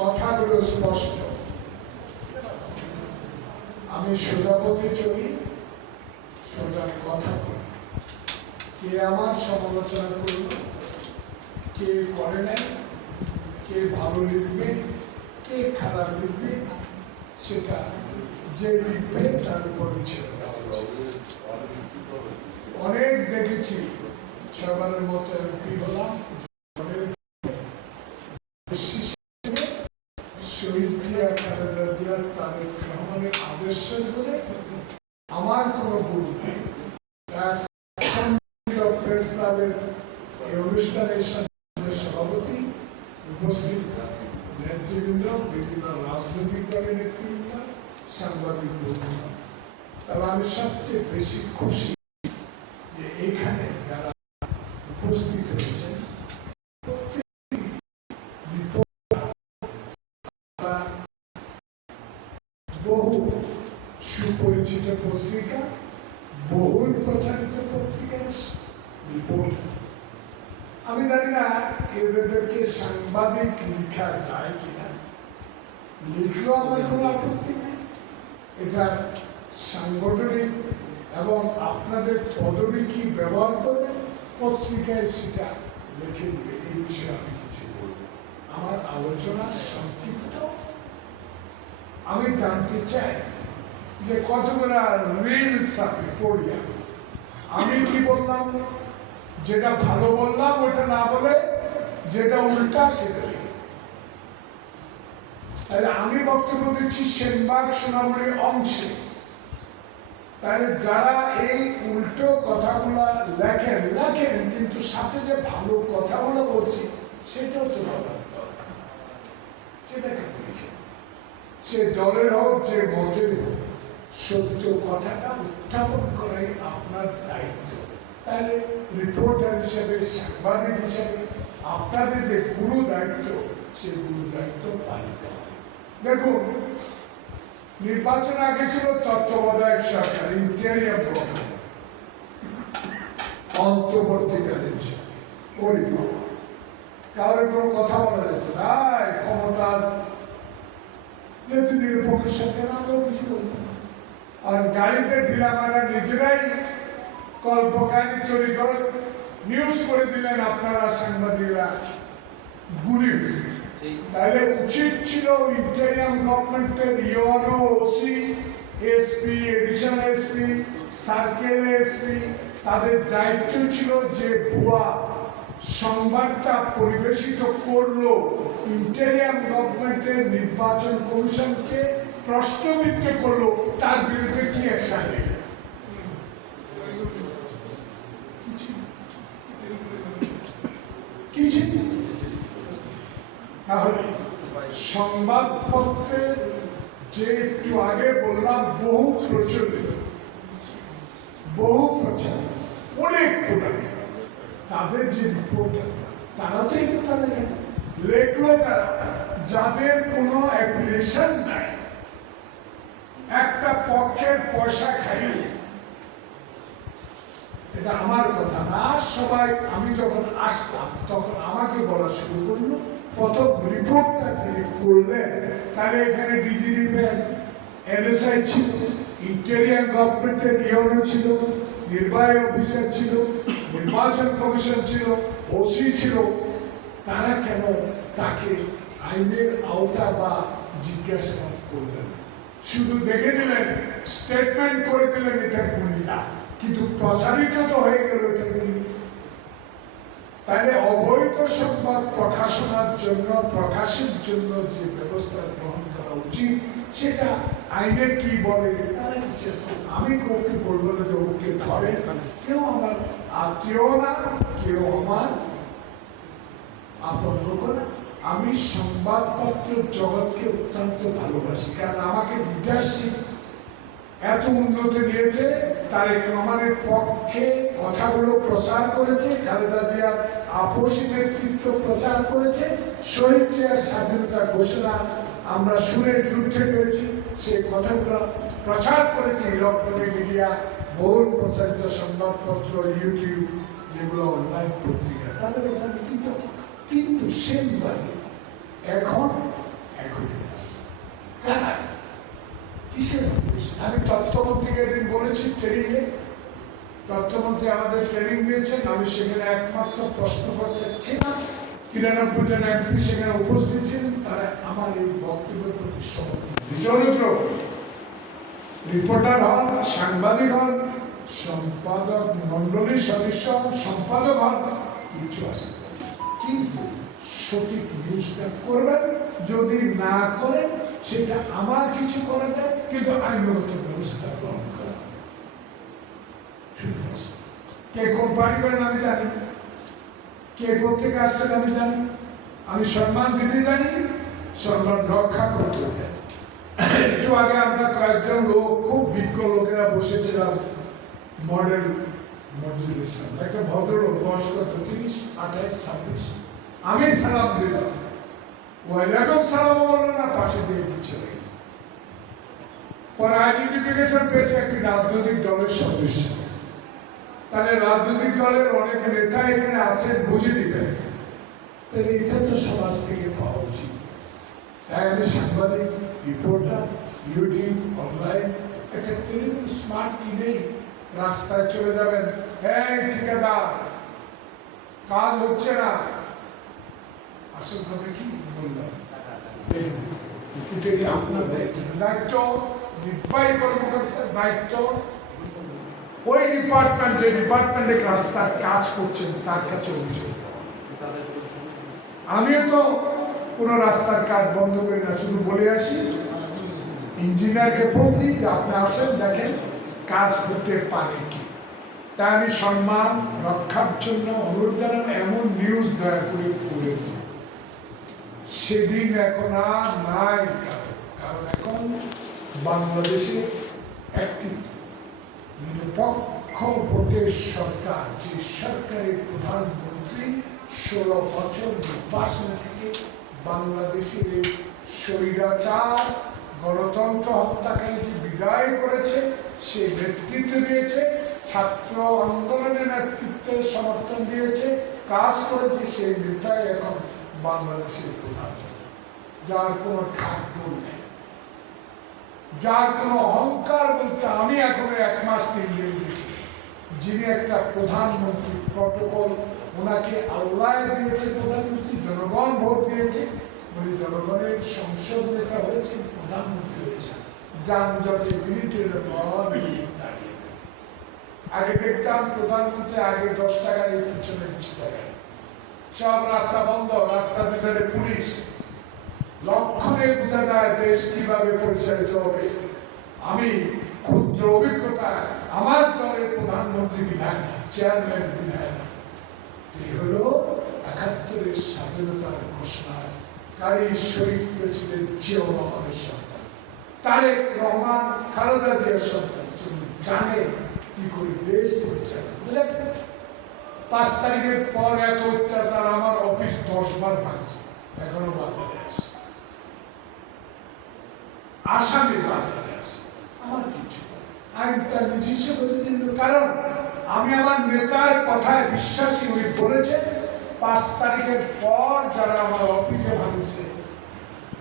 কথাগুলো স্পষ্ট। আমি সোজা পথে চলি, সোজা কথা বলি। কে আমার সমালোচনা করল, কে করে নাই, কে ভালো লিখবে, কে খারাপ লিখবে, সেটা যে লিখবে তার উপরে ছেড়ে দেওয়া। অনেক দেখেছি, সবার মতো এমপি হলাম, শহীদ জিয়া, খালেদা জিয়া, তারেক রহমানের আদর্শের বলে আমার কোনো ভুল নেই। প্রেস ক্লাবের এই অনুষ্ঠানের সভাপতি, উপস্থিত নেতৃবৃন্দ, বিভিন্ন রাজনৈতিক দলের নেতৃবৃন্দ, সাংবাদিক বন্ধুরা, তবে আমি সবচেয়ে বেশি খুশি যে এখানে যারা উপস্থিত হয়েছেন বহু সুপরিচিত পত্রিকা, বহুল প্রচারিত পত্রিকার রিপোর্ট। আমি জানি না এদেরকে সাংবাদিক লেখা যায় কিনা, লিখলেও আমার কোনো আপত্তি নেই। এটা সাংগঠনিক এবং আপনাদের পদবি কি ব্যবহার করে পত্রিকায় সেটা লিখে দিবে, এই বিষয়ে আমি কিছু বলব। আমার আলোচনা সংক্ষিপ্ত। আমি জানতে চাই যে কতগুলো রিলস আপনি পড়িয়া, আমি কি বললাম, যেটা ভালো বললাম ওটা না বলে যেটা উল্টা সেটা। তাহলে আমি বক্তব্য দিচ্ছি সেনবাগ সোনামণির অংশে। তাহলে যারা এই উল্টো কথাগুলা লেখেন লেখেন, কিন্তু সাথে যে ভালো কথাগুলো বলছি সেটাও তো বলার দরকার। সেটা কেন লিখে, সে দলের হোক, যে মতের হোক, সত্য কথাটা উত্থাপন করাই আপনার দায়িত্ব। তাহলে রিপোর্টার হিসেবে, সাংবাদিক হিসেবে আপনাদের যে গুরু দায়িত্ব, সেই গুরু দায়িত্ব পালিত হয়। দেখুন, নির্বাচন আগে ছিল তত্ত্বাবধায়ক সরকার, ইন্টেরিয়াম গভর্নমেন্ট, অন্তর্বর্তীকালীন সরকার। কারোর কোনো কথা বলা যেত না, ক্ষমতার যেহেতু নিরপেক্ষ সরকার, আমরাও কিছু বলবো। আর গাড়িতে ঢিলা মারা নিজেরাই কল্পকাহিনী তৈরি করে নিউজ করে দিলেন, আপনারা সাংবাদিকরা গুলি হয়েছে। তাহলে উচিত ছিল ইন্টেরিয়াম গভর্নমেন্টের UNO, OC, SP, additional SP, circle SP, তাদের দায়িত্ব ছিল যে ভুয়া সংবাদটা পরিবেশিত করলো, ইন্টেরিয়াম গভর্নমেন্টের নির্বাচন কমিশনকে প্রশ্নবিদ্ধ করলো, তার বিরুদ্ধে কি অ্যাকশন নেবে। কিছু। তাহলে সংবাদপত্রের যে একটু আগে বললাম বহু প্রচলিত, অনেক পুরানো, তাদের যে রিপোর্টার, তারা তো এই কথা লেখেন, লেখলো তারা যাদের কোনো অ্যাপ্লিকেশন নাই, একটা পক্ষের পয়সা খাইলে। এটা আমার কথা না, সবাই আমি যখন আসলাম তখন আমাকে বলা শুরু করলো, প্রথম রিপোর্টটা যিনি করলেন, তাহলে এখানে ডিজিডিপিএস, এনএসআই ছিল, ইন্টেরিয়াম গভর্নমেন্টের ইউএনও ছিল, নির্বাহী অফিসার ছিল, নির্বাচন কমিশন ছিল, ওসি ছিল। তারা কেন তাকে আইনের আওতা বা জিজ্ঞাসাবাদ করলেন? শুধু দেখে দিলেন, স্টেটমেন্ট করে দিলেন এটা গুলি না, কিন্তু প্রচারিত তো হয়ে গেল এটা গুলি। তাহলে অবৈধ সংবাদ প্রকাশনার জন্য, প্রকাশের জন্য যে ব্যবস্থা গ্রহণ করা উচিত, সেটা আইনে কি বলে। আমি কাউকে বলবো না যে ওকে ধরে, কেউ আমার আত্মীয় না, কেউ আমার আপন করে। আমি সংবাদপত্র জগৎকে অত্যন্ত ভালোবাসি, কারণ আমাকে লিডারশিপ এত উন্নতি নিয়েছে। তারেক রহমানের পক্ষে কথাগুলো প্রচার করেছে, খালেদা জিয়ার আপসী নেতৃত্ব প্রচার করেছে, শহীদ জিয়ার স্বাধীনতা ঘোষণা আমরা শুনে যুদ্ধে পেরেছি, সেই কথাগুলো প্রচার করেছে ইলেকট্রনিক মিডিয়া, বহুল প্রচারিত সংবাদপত্র, ইউটিউব, যেগুলো অনলাইন পত্রিকা, তাদের সাথে। কিন্তু সেমভাবে এখন কিসের অপারেশন? আমি তথ্যমন্ত্রীকে একদিন বলেছি ট্রেনিংয়ে, তথ্যমন্ত্রী আমাদের ট্রেনিং দিয়েছেন, আমি সেখানে একমাত্র প্রশ্ন করতে ছিলাম, 93 জন এমপি সেখানে উপস্থিত ছিলেন, তারা আমার এই বক্তব্যের প্রতি সমর্থন, রিপোর্টার হন, সাংবাদিক হন, সম্পাদক মন্ডলীর সদস্য হন, সম্পাদক হন, কিছু আছে, কিন্তু সঠিক নিউজটা করবেন, যদি না করেন সেটা আমার কিছু করা যায়, কিন্তু আইনগত ব্যবস্থা গ্রহণ করা। কে কোম্পানি করেন আমি জানি, কে কোথেকে আসছেন আমি জানি, আমি সম্মান দিতে জানি, সম্মান রক্ষা করতে জানি। একটু আগে আমরা কয়েকজন লোক, খুব বিজ্ঞ লোকেরা বসেছিলাম মডেল মসজিদের সামনে, একটা ভদ্রলোক, বয়স কত 30, 28, 26, আমি সালাম দিলাম, ওয়ালাইকুম সালাম বললো না, পাশে দিয়ে চলে গেল। পরে আইডেন্টিফিকেশন পেয়েছে একটি রাজনৈতিক দলের সদস্য, তাহলে রাজনৈতিক দলের অনেক নেতা এখানে আছেন, বুঝে দিবেন, তাহলে এটা তো সমাজ থেকে পাওয়া উচিত। তাই আমি সাংবাদিক, রিপোর্টার, ইউটিউব, অনলাইন, একটা টেলিফোন স্মার্ট কিনেই রাস্তায় চলে যাবেন, এই ঠিকাদার কাজ হচ্ছে না, আসল কথা কি বললাম, এটাই আপনার দায়িত্ব, নির্বাহী কর্মকর্তার দায়িত্ব, ওই ডিপার্টমেন্টে রাস্তার কাজ করছেন তার কাছে অভিযোগ। আমিও তো কোনো রাস্তার কাজ বন্ধ করি না, শুধু বলে আসি, ইঞ্জিনিয়ারকে ফোন দিই যে আপনি আসেন, দেখেন কাজ করতে পারে কি। তাই আমি সম্মান রক্ষার জন্য অনুরোধ জানান, এমন নিউজ দয়া করে করে দিন। সেদিন এখন আর নাই, কারণ এখন বাংলাদেশে একটি নিরপেক্ষ ভোটের সরকার, যে সরকারের প্রধানমন্ত্রী 16 বছর নির্বাচন থেকে বাংলাদেশের এই স্বৈরাচার গণতন্ত্র হত্যাকারীকে বিদায় করেছে, সে নেতৃত্ব দিয়েছে, ছাত্র আন্দোলনের নেতৃত্বে সমর্থন দিয়েছে, কাজ করেছে, সেই নেতাই এখন বাংলাদেশের প্রধানমন্ত্রী, যার কোনো ঠাকুর নেই, যার কোনো অহংকার বলতে আমি এখনো 1 মাস 3 দিন দেখি, যিনি একটা প্রধানমন্ত্রী প্রটোকল, ওনাকে আল্লাহ দিয়েছে প্রধানমন্ত্রী, জনগণ ভোট দিয়েছে, উনি জনগণের সংসদ নেতা হয়েছেন, প্রধানমন্ত্রী হয়েছেন, যানজটে মিনিটের পর মিনিট দাঁড়িয়ে। আগে দেখতাম প্রধানমন্ত্রী আগে 10 টাকার এই পিছনে 20 টাকা, সব রাস্তা বন্ধ, রাস্তার ভিতরে পুলিশ, লক্ষণে বোঝা যায় দেশ কিভাবে পরিচালিত হবে। আমি ক্ষুদ্র অভিজ্ঞতা, আমার দলের প্রধানমন্ত্রী বিধায়ক, চেয়ারম্যান বিধায়ক, এই হলো 71-এর স্বাধীনতার ঘোষণাকারী শহীদ প্রেসিডেন্ট জিয়াউর রহমানের সন্তান, তারেক রহমান, খালেদা জিয়ার সন্তান, জানে কি করে দেশ পরিচালনা। 5 তারিখের পর এত অত্যাচার, আমার অফিস 10 বার ভাঙছে, এখনো বাজারে আসে, আসামি বাজারে আসে, আমার কিছু আইনটা নিজস্ব করে দিল, কারণ আমি আমার নেতার কথায় বিশ্বাসী। উনি বলেছেন 5 তারিখের পর যারা আমার অফিসে ভাঙছে,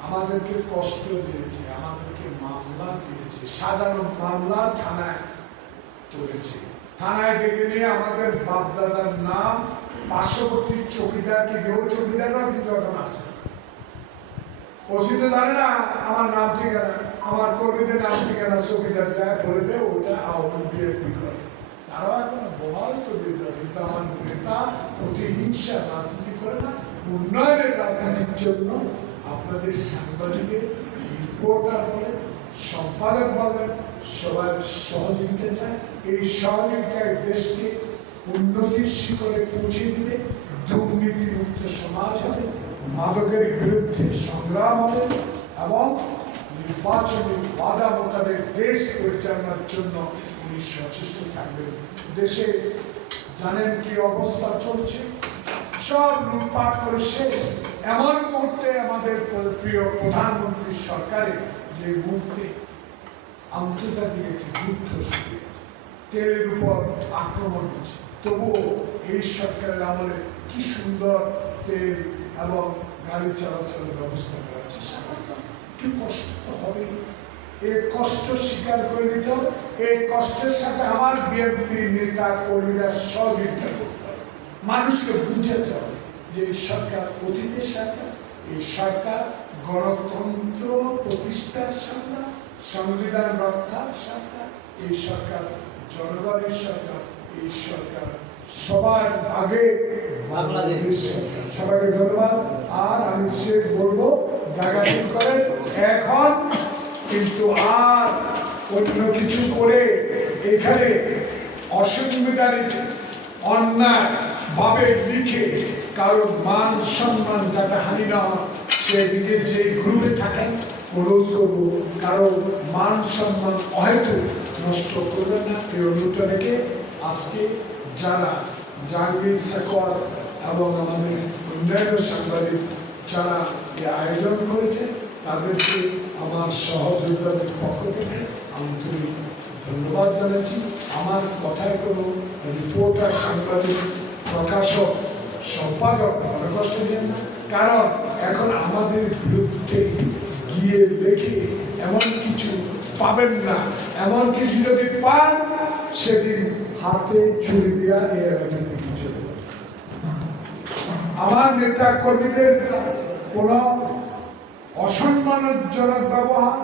আমাদেরকে কষ্ট দিয়েছে, আমাদেরকে মামলা দিয়েছে, সাধারণ মামলা থানায় করেছে, থানায় ডেকে নিয়ে আমাদের বাপদাদার নাম, পার্শ্ববর্তী চৌকিদার, কি কেউ চৌকিদার নয় কিন্তু এখন আছে, ওসিতে জানে না আমার নাম ঠিকানা, আমার কর্মীদের নাম ঠিকানা, চৌকিদার যায় বলে দেয়, ওটা আওয়ামী বিএনপি করে, তারাও এখন বহাল তৈরি করে। কিন্তু আমার নেতা প্রতিহিংসা রাজনীতি করে না, উন্নয়নের রাজনীতির জন্য আপনাদের সাংবাদিকের, রিপোর্টার বলেন, সম্পাদক বলেন, সবাই সহযোগিতা চায়। এই সহযোগিতায় দেশকে উন্নতির শিখরে পৌঁছে দিবে, দুর্নীতিমুক্ত সমাজ হবে, মাদকের বিরুদ্ধে সংগ্রাম হবে, এবং নির্বাচনী বাধা মোতাবেক দেশ পরিচালনার জন্য উনি সচেষ্ট থাকবেন। দেশে জানেন কি অবস্থা চলছে, সব লুটপাট করে শেষ। এমন মুহূর্তে আমাদের প্রিয় প্রধানমন্ত্রী সরকারের যে মুহূর্তে আন্তর্জাতিক একটি যুদ্ধ শুরু হয়েছে, তেলের উপর আক্রমণ হয়েছে, তবুও এই সরকারের আমলে কি সুন্দর তেল এবং গাড়ি চলাচলের ব্যবস্থা করা হচ্ছে। একটু কষ্ট তো হবে, এই কষ্ট স্বীকার করে নিতে হবে। এই কষ্টের সাথে আমার বিএনপি নেতা কর্মীরা সহযোগিতা করতে হবে। মানুষকে বুঝাতে হবে যে এই সরকার অতীতের সরকার, এই সরকার গণতন্ত্র প্রতিষ্ঠার সরকার, সংবিধান রক্ষার সরকার, এই সরকার জনগণের সরকার, এই সরকার সবার আগে বাংলাদেশ সরকার। সবাইকে ধন্যবাদ। আর আমি শেষ বলবো, জায়গা ঠিক করেন এখন, কিন্তু আর অন্য কিছু করে এখানে অসাংবিধানিক অন্যায় ভাবে লিখে কারো মান সম্মান যাতে হানি না হয় সেদিকে যে গ্রুপে থাকেন অনুরোধ করবো কারো মান সম্মান হয়তো নষ্ট করবেন না। এই অনুরোধটা রেখে আজকে যারা জাহাঙ্গীর শেখর এবং আমাদের অন্যান্য সাংবাদিক যারা এই আয়োজন করেছে তাদেরকে আমার সহযোগিতাদের পক্ষ থেকে আন্তরিক ধন্যবাদ জানাচ্ছি। আমার কথায় কোনো রিপোর্টার, সাংবাদিক, প্রকাশক, সম্পাদক মনে কষ্ট দেন না, কারণ এখন আমাদের বিরুদ্ধে গিয়ে দেখে এমন কিছু পাবেন না। এমন কিছু যদি পান সেদিন হাতে ছুরি দেওয়া এই এলাকা থেকে চলে যাবে। আমার নেতা কর্মীদের কোন অসম্মানজনক ব্যবহার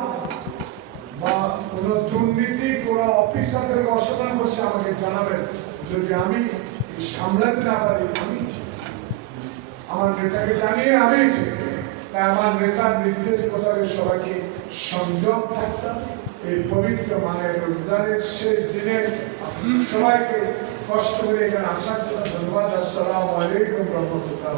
বা কোন দুর্নীতি, কোন অফিসারদের অসম্মান করছে আমাকে জানাবেন। যদি আমি সামলাতে না পারি, আমি আমার নেতাকে জানিয়ে আমি তাই আমার নেতার নির্দেশ মোতাবেক সবাইকে সংযম থাকতাম। এই পবিত্র মায়ের রমজানের শেষ দিনে সবাইকে কষ্ট করে এখানে আসার জন্য ধন্যবাদ। আসসালামু আলাইকুম রহমতুল্লাহ।